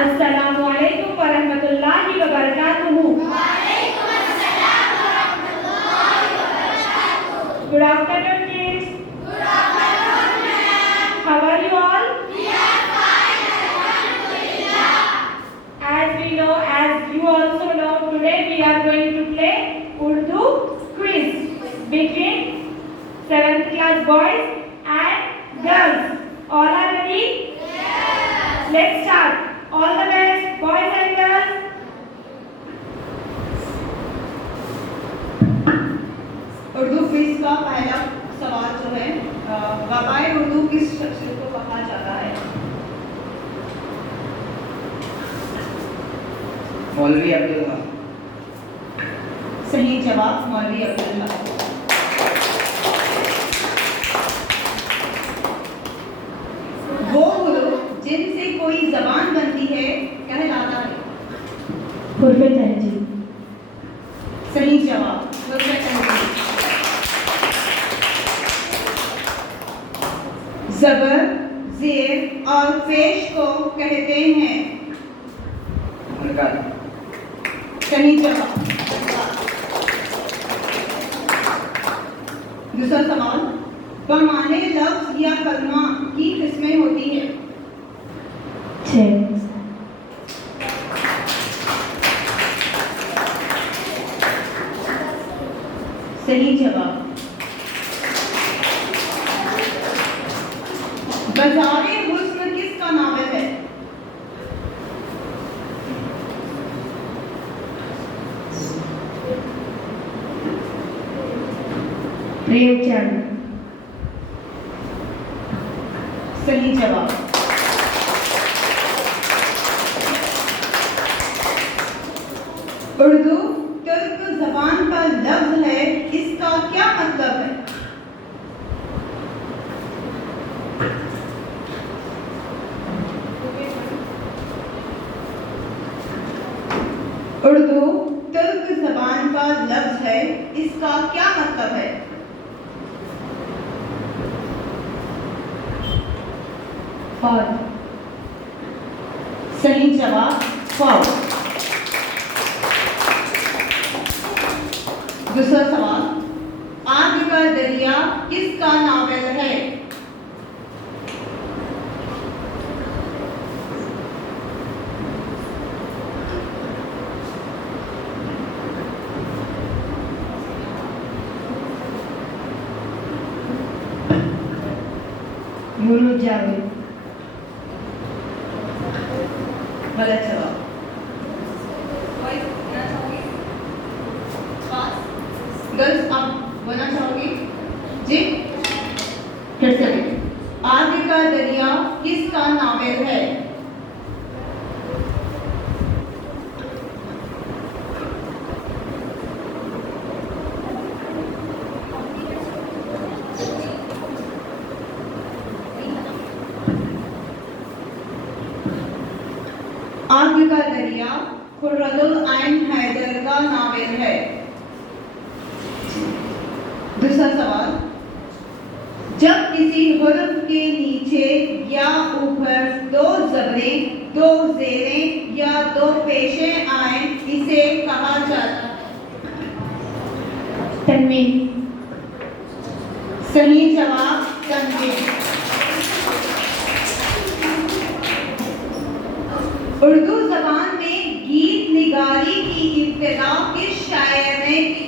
अस्सलामु अलैकुम वरहमतुल्लाहि वबरकातुहू। Good afternoon, kids. Good afternoon, ma'am. How are you all? We are fine, alhamdulillah. As you also know, today we are going to play Urdu quiz between 7th class boys and girls. All are ready? Yes. Let's start. All the best, boys and girls. Urdu quiz का पहला सवाल जो है, वबाए उर्दू किस शख्सियत को कहा जाता है? मौलवी अब्दुल्ला। सही जवाब मौलवी अब्दुल्ला। वो हुरूफ जिनसे कोई जबान बनती है कहलाता है? हुर्फ़े तहजीब। सही जवाब हुर्फ़े तहजीब। ज़बर, ज़ेर और पेश को कहते हैं? मुनकर। सही जवाब। दूसरा सवाल, बमाने लफ्ज या कलमा की किस्में होती है? 6। सही जवाब। बाज़ारे हुस्न किसका नावल है? प्रेमचंद। सही जवाब। उर्दू तुर्क जबान का लफ्ज है, इसका क्या मतलब है? उर्दू तुर्क जबान का लफ्ज है, इसका क्या मतलब है? फौज। सही जवाब फौज। दूसरा सवाल, आग का दरिया किसका नावल है? यूनुस जावेद। गलत जवाब। गर्ल्स आप बोलना चाहोगी? जी फिर से आग का दरिया किसका नावल है? आग का दरिया खुर्रतुल ऐन हैदर का नावल है। दूसरा सवाल, जब किसी हुर्फ के नीचे या ऊपर दो ज़बरें, दो ज़ेरें या दो पेशें आए, इसे कहा जाता है? तनवीन। सही जवाब तनवीन। उर्दू जबान में गीत निगारी की इब्तिदा किस शायर ने की?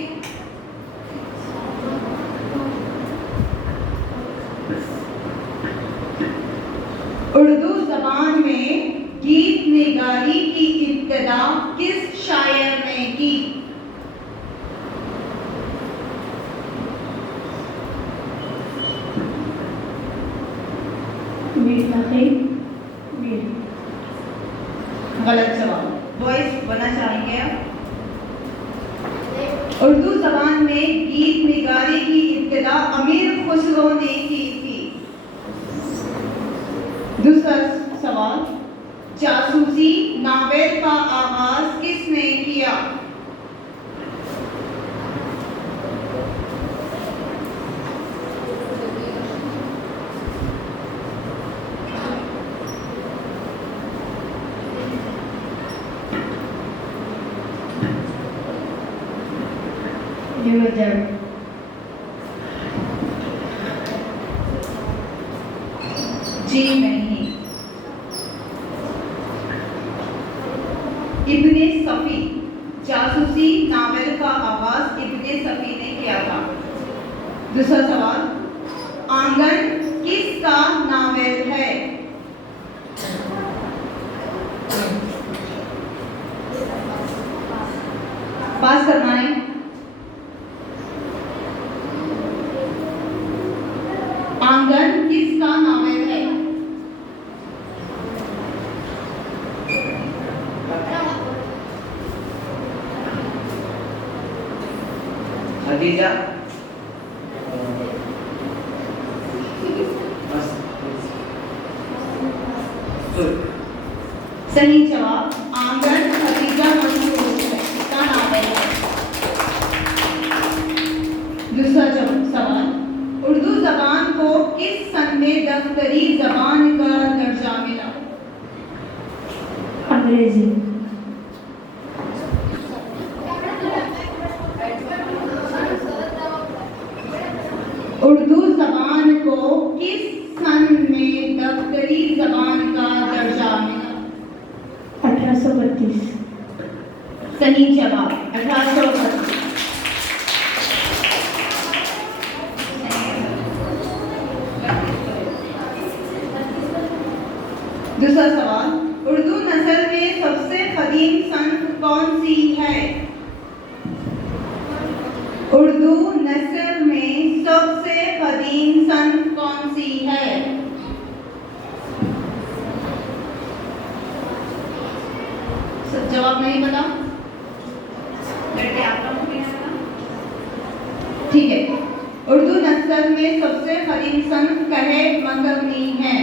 उर्दू जबान में गीत निगारी की इब्तिदा किस शायर ने की? मीर तकी। मीर। गलत जवाब। वॉइस बोलना चाहेंगे आप? उर्दू जबान में गीत निगारी की इब्तिदा अमीर खुसरो ने की थी। दूसरा सवाल, जासूसी नावल का आगाज किसने किया? Bewildered. जी नहीं। इब्ने सफी, जासूसी नावल का आगाज इब्ने सफी ने किया था। दूसरा सवाल, आंगन किसका नावल है? पास करना है। आंगन किसका नावल है? खदीजा। सही जवाब, आंगन खदीजा मशहूर है, इसका नावल है। दूसरा सवाल, उर्दू जबान को किस सन में दफ्तरी जबान का दर्जा मिला? अंग्रेजी। उर्दू जबान को किस सन में दफ्तरी जबान का दर्जा मिला? 1832। सही जवाब, 1832। दूसरा सवाल, उर्दू नस्ल में सबसे कदीम संत कौन सी है? उर्दू नस्ल में सबसे कदीम संत कौन सी है? जवाब नहीं पता? लड़के आप लोगों को नहीं पता? ठीक है। उर्दू नस्ल में सबसे कदीम संत कहे मकरनी है।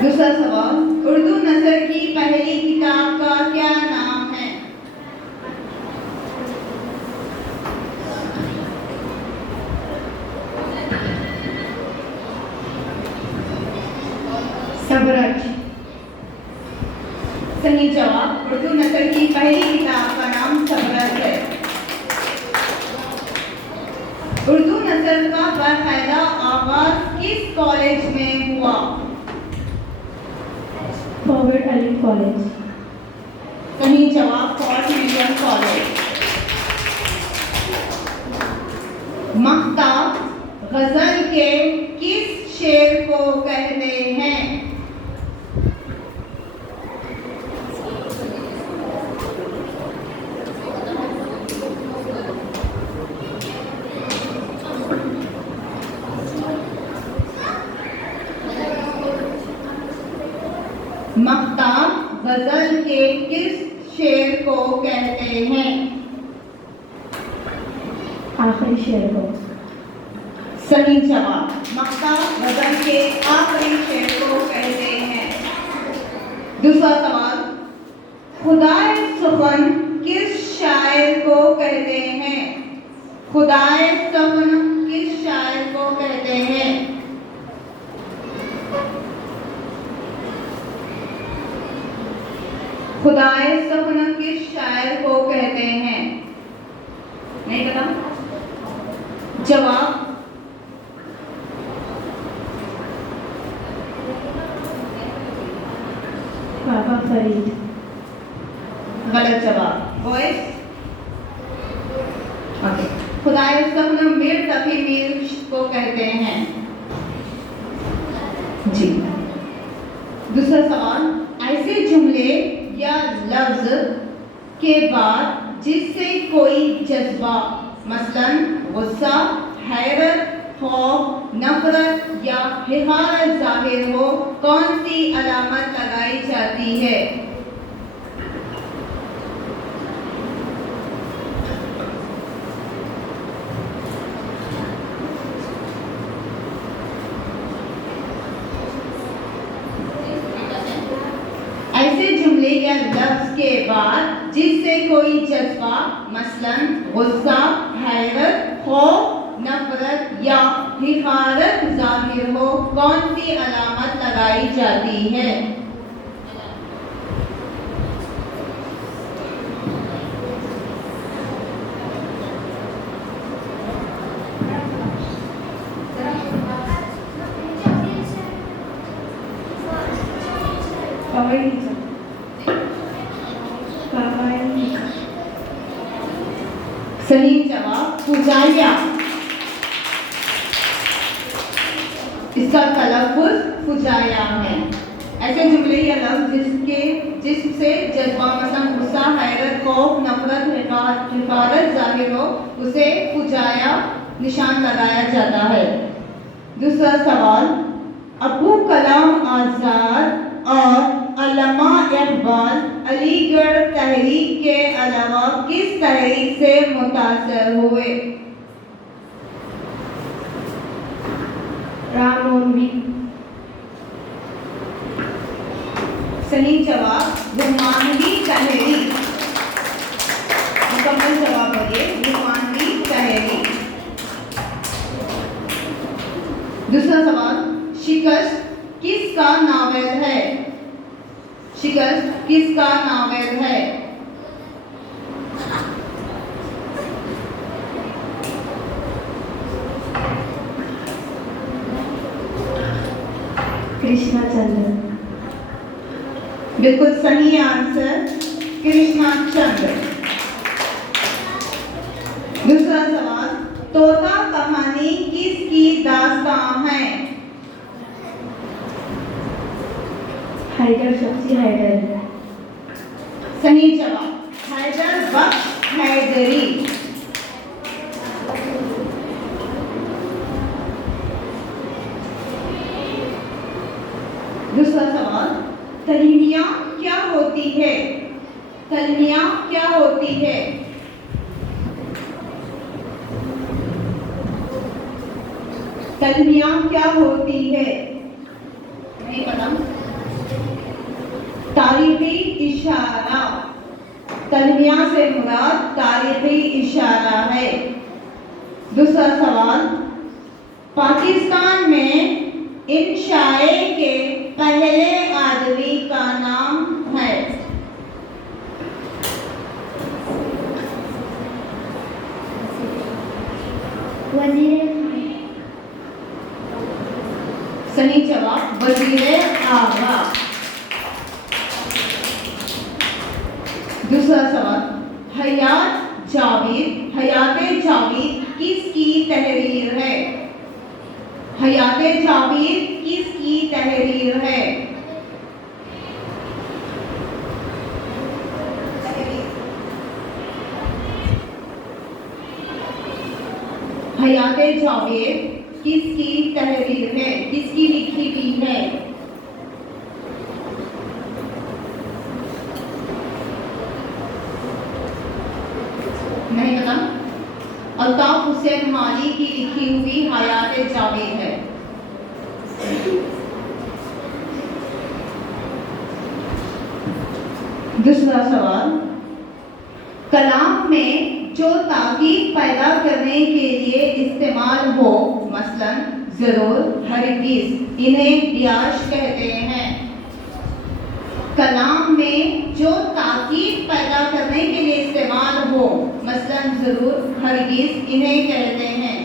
दूसरा सवाल, उर्दू नस्ल की पहली किताब का क्या नाम है? सबरज। सही जवाब, उर्दू नस्ल की पहली किताब का नाम सबरज है। उर्दू नस्ल का बाकायदा आगाज किस कॉलेज में हुआ? Forward Ali college. सही जवाब, फोर्ट विलियम कॉलेज। मक्ता गजल के किस शेर को कहते हैं? मक्ता गजल के किस शेर को कहते हैं? आखिरी शेर को। सही जवाब, मक्ता गजल के आखिरी शेर को कहते हैं। दूसरा सवाल, खुदाए सुखन किस शायर को कहते हैं? खुदाए सुखन किस शायर को कहते हैं? खुदाए सुखन किस शायर को कहते हैं? नहीं पता? जवाब, बाबा फरीद। गलत जवाब। Voice okay. खुदाए सुखन मीर तकी मीर को कहते हैं। जी। दूसरा सवाल, ऐसे जुमले या लफ्ज के बाद जिससे कोई जज्बा मसलन गुस्सा, हैरत, खौफ, नफरत या हिकारत जाहिर हो, कौन सी अलामत लगाई जाती है? ऐसे जुमले या लफ्ज के बाद जिससे कोई जज्बा मसलन गुस्सा, हैरत, खौफ, नफरत या हिकारत जाहिर हो, कौन सी अलामत लगाई जाती है? कवयिता कवयिता सही जवाब फुजाया। इसका तलफ़ुज़ फुजाया है। ऐसे जुमले या लफ्ज़ जिससे जज्बा मसलन गुस्सा, हैरत, खौफ, नफरत, हिफारत जाहिर हो उसे फुजाया निशान लगाया जाता है। दूसरा सवाल, अबू कलाम आज़ाद और अल्लामा इकबाल अलीगढ़ तहरीक के अलावा किस तहरीक से मुतासर हुए? रामनवमी सही जवाब रोमानवी तहरीक। मुकम्मल जवाब बोलिए, रोमानवी तहरीक। दूसरा सवाल, शिकस्त किसका नावल है? शिकस्त किसका नावल है? कृष्णचंद्र। बिल्कुल सही आंसर, कृष्णचंद्र। दूसरा सवाल, तोता कहानी किसकी दास्तान है? हैदर शख्सी हैदर। सही जवाब हैदर बख्श हैदरी। दूसरा सवाल, तलमिया क्या होती है? तलमिया क्या होती है? तलमिया क्या होती है? नहीं पता। तारीखी इशारा। तलमिया से मुराद तारीखी इशारा है। दूसरा सवाल, पाकिस्तान में इंशाए के पहले आदमी का नाम है? वजीर। सही जवाब वजीर आला। दूसरा सवाल, हयात जावेद किसकी तहरीर है? हयात जावेद किसकी तहरीर है? हयात जावेद किसकी तहरीर है? किसकी लिखी हुई है? नहीं पता। अल्ताफ हुसैन माली की लिखी हुई हयात जावेद है। दूसरा सवाल, कलाम में जो ताकीद पैदा करने के लिए इस्तेमाल हो मसलन जरूर, हरगिज, इन्हें डियाश कहते हैं। कलाम में जो ताकीद पैदा करने के लिए इस्तेमाल हो मसलन जरूर, हरगिज, इन्हें कहते हैं।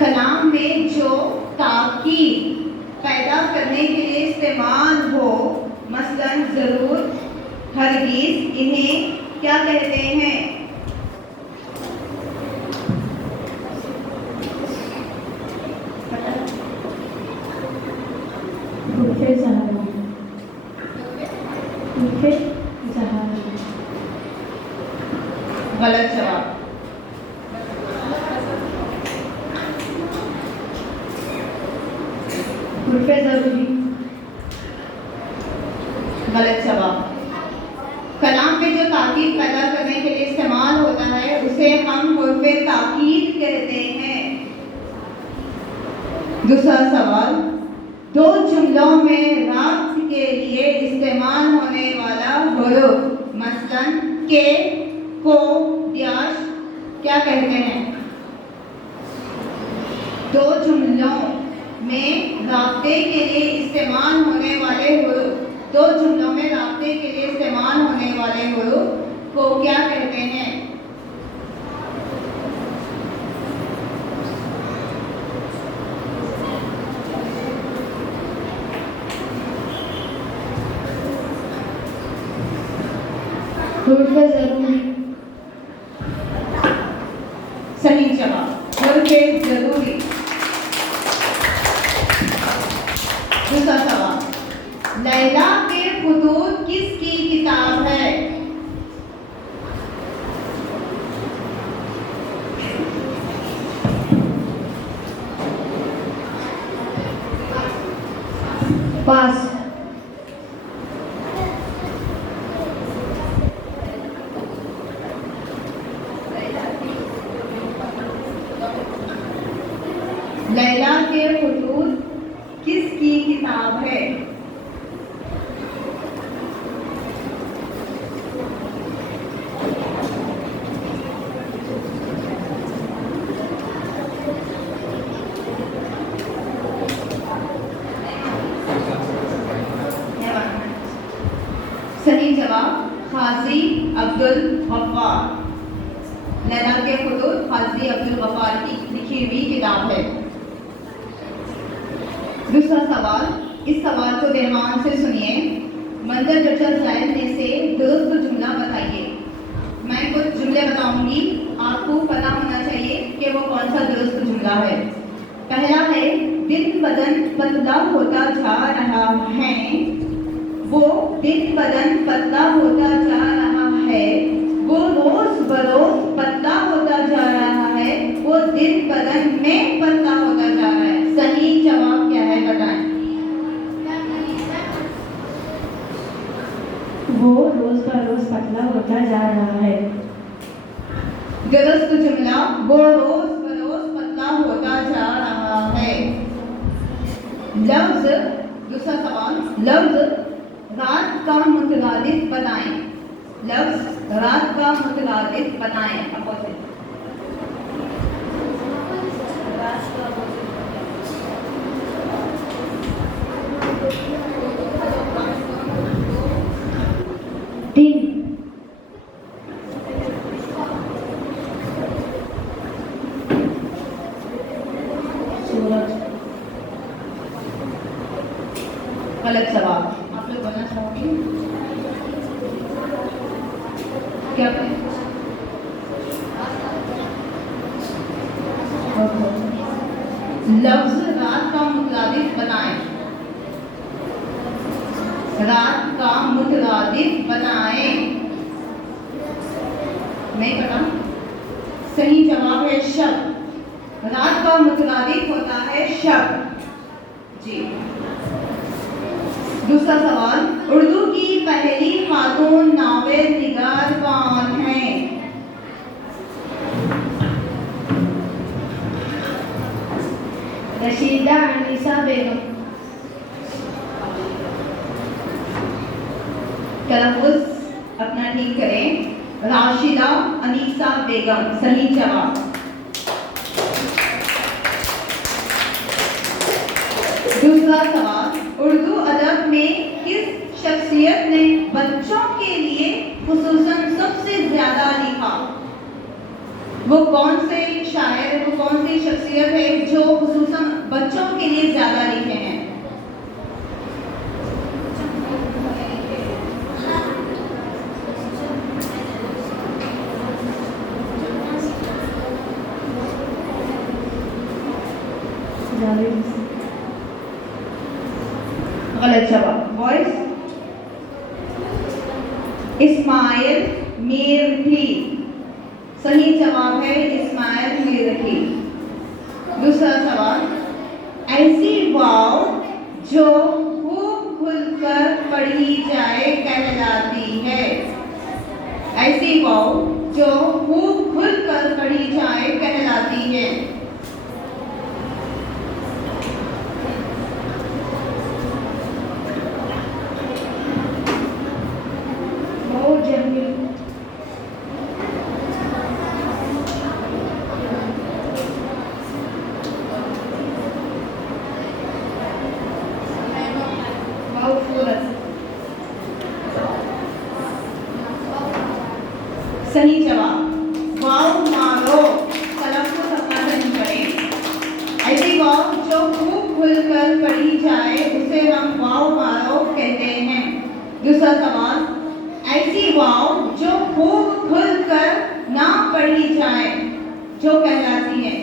कलाम में जो ताकीद पैदा करने के लिए इस्तेमाल हो मसलन जरूर, हरगिज, इन्हें क्या कहते हैं? गलत जवाब। गलत जवाब। कलाम में जो ताकीद पैदा करने के लिए इस्तेमाल होता है उसे हम हुर्फ़े ताकीद कहते हैं। दूसरा सवाल, दो जुमलों में राब्त के लिए इस्तेमाल होने वाला हुरूफ मसलन के, को, डैश क्या कहते हैं? दो जुमलों में राब्ते के लिए इस्तेमाल होने वाले हुरूफ, दो जुमलों में राब्ते के लिए इस्तेमाल होने वाले हुरूफ को क्या कहते हैं? उर्फ जरूरी। सही जवाब उर्फ जरूरी। दूसरा सवाल, लैला के खुतूत किसकी किताब है? पास। लैला के खुतूत किसकी किताब है? सही जवाब हाजी अब्दुल गफ्फार। लैला के खुतूत हाजी अब्दुल गफ्फार की लिखी हुई किताब है। दूसरा सवाल, इस सवाल को ध्यान से सुनिए। मंजर चर्चा जायद में से दुरुस्त जुमला बताइए। मैं कुछ जुमले बताऊंगी, आपको पता होना चाहिए कि वो कौन सा दुरुस्त जुमला है। पहला है, दिन बदन पतला होता जा रहा है। वो दिन बदन पतला होता जा रहा है। वो रोज बरोज पतला होता जा रहा है। वो दिन बदन में पतला होता जा रहा है। सही जवाब क्या है बताएं? वो रोज बरोज पतला होता जा रहा है। दुरुस्त जुमला, वो रोज बरोज पतला होता जा रहा है। लफ्ज, दूसरा सवाल, लफ्ज रात का मुतलादिफ बताएं। लफ्ज रात का मुतलादिफ बताएं। अपोजिट। दिन। सूरज। गलत सवाल। आप लोग बोलना चाहोगे क्या? लफ्ज रात का मुतलादिफ बताएं। रात का मुतलादिफ बताएं। नहीं पता? सही जवाब है शब। रात का मुतलादिफ होता है शब। जी। दूसरा सवाल, उर्दू की पहली खातून नावेल निगार कौन है? रशीदा अनीसा बेगम। तलफ़ुज़ अपना ठीक करें। राशिदा अनीसा बेगम। सही जवाब। दूसरा सवाल, उर्दू अदब में किस शख्सियत ने बच्चों के लिए खुसूसन सबसे ज्यादा लिखा? वो कौन से शायर, वो कौन सी शख्सियत है जो खुसूसन बच्चों के लिए ज्यादा लिखे हैं? गलत जवाब। वॉइस इस्माइल मीरठी। सही जवाब है इस्माइल मीरठी। दूसरा सवाल, ऐसी वाव जो खूब खुलकर पढ़ी जाए कहलाती है। ऐसी वाव जो खूब खुलकर पढ़ी जाए कहलाती है। सही जवाब वाव मारो। तलफ़्फ़ुज़ अपना सही करें। ऐसी वाव जो खूब खुलकर पढ़ी जाए उसे हम वाव मारो कहते हैं। दूसरा सवाल, ऐसी वाव जो खूब खुलकर ना पढ़ी जाए जो कहलाती है?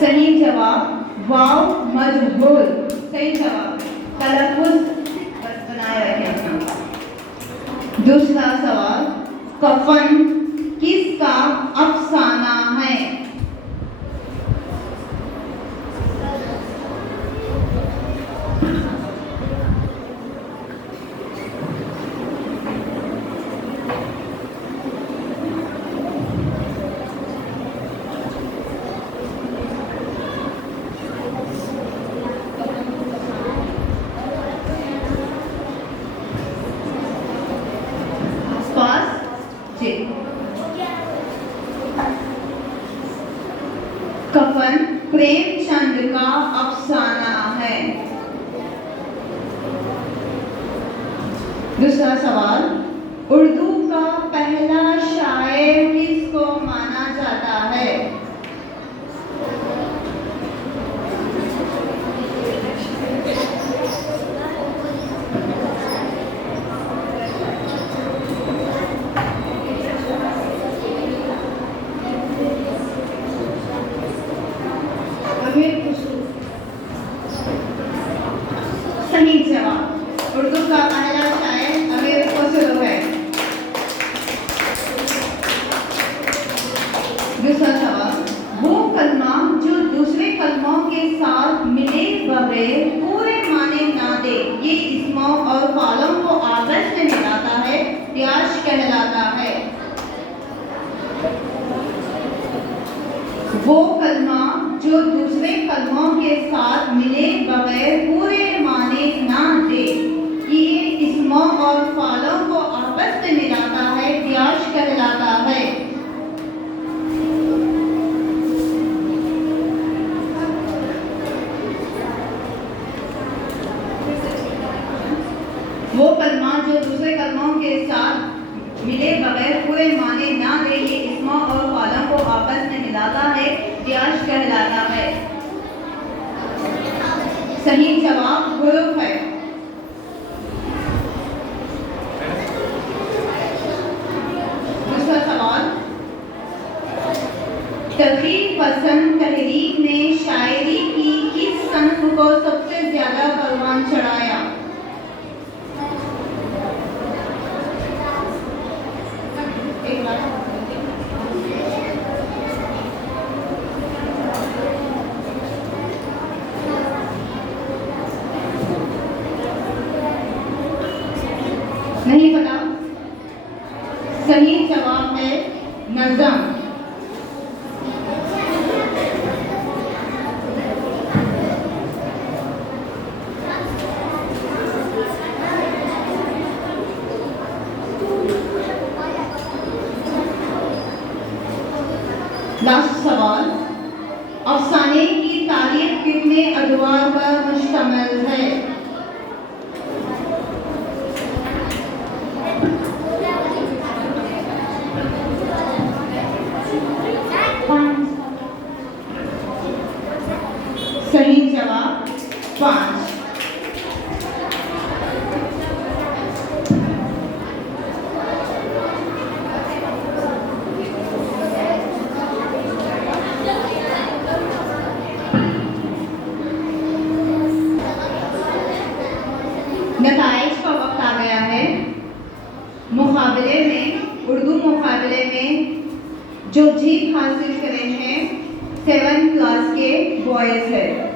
सही जवाब वाव मजबूर। सही जवाब तलफ़ुज़ बनाए रखें। दूसरा सवाल, कफन किसका अफसाना है? कफन प्रेमचंद का अफसाना है। दूसरा सवाल, उर्दू का पहला शायर किसको माना जाता है? सही जवाब उर्दू का पहला शायर अमीर खुसरो है। दूसरा सवाल, वो कलमा जो दूसरे कलमों के साथ मिले बगैर पूरे माने ना दे, ये इस्मों और फालों को आपस में मिलाता है, त्याश कहलाता है। वो कलमा जो दूसरे कलमों के साथ मिले बगैर पूरे माने ना दे, ये इस्मों और फालों को आपस में मिलाता है, त्याश कहलाता है। वो कलमा जो दूसरे कलमों के साथ मिले बगैर पूरे माने ना दे, ये इस्मों और फालों को आपस में मिलाता है, त्याश कहलाता है। सही जवाब हुरूफ है। दूसरा सवाल, तहरीक पसंद तहरीक ने शायरी की किस सनफ को सबसे ज्यादा परवान चढ़ाया? नहीं पता? सही जवाब है नज़म। लास्ट सवाल, अफसाने की तारीफ कितने अदवार पर मुश्तमिल है? सही जवाब 5। नताइज का वक्त आ गया है। मुकाबले में, उर्दू मुकाबले में जो जीत हासिल करे हैं 7th क्लास के बॉयज़ है।